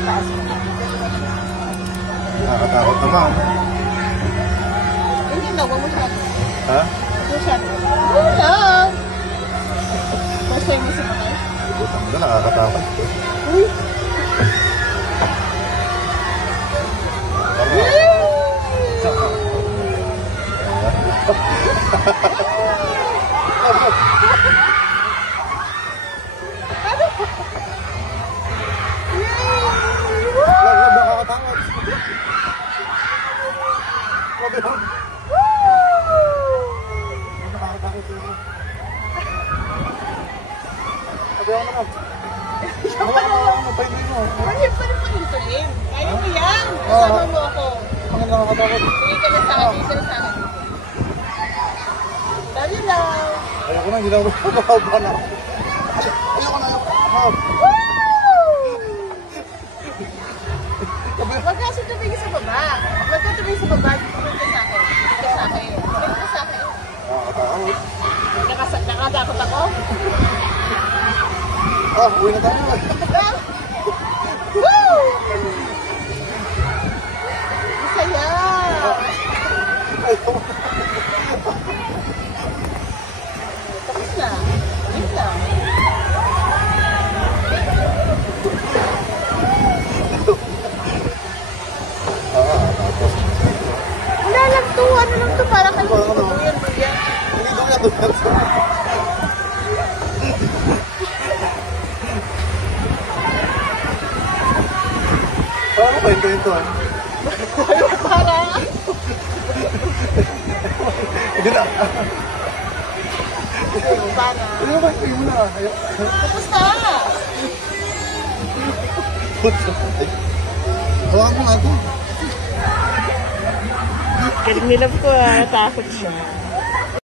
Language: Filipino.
Tataas mo na. Nakakatakot naman. Hindi na, huwag mo siya. Ha? Huwag mo siya. Wala! Basta yung isa pa kayo? Butang na, nakakatakot. Uy! Mahirap pa rin paghintuin. Kaya mo yan. Kasama mo ako. Sige ka na sa akin. Sige ka na sa akin. Love you, love. Ayoko na, hindi na ako nakakaba na. Ayoko na. Huwag kasi tumingin sa baba. Huwag ka tumingin sa baba. Tumingin ka sa akin. Tumingin ka sa akin. Tumingin ka sa akin. Nakatakot ako? Uwi na tayo. Woo! Masaya! Tapos na. Tapos na. Wala lang to. Ano lang to? Para kayo yan. Hindi ko yan. Paano ba ito? Para. Hindi na. Para. Hindi na ba ito yun na? Tapos na. Hawakan mo nga ito. Galing nilab ko natakot siya.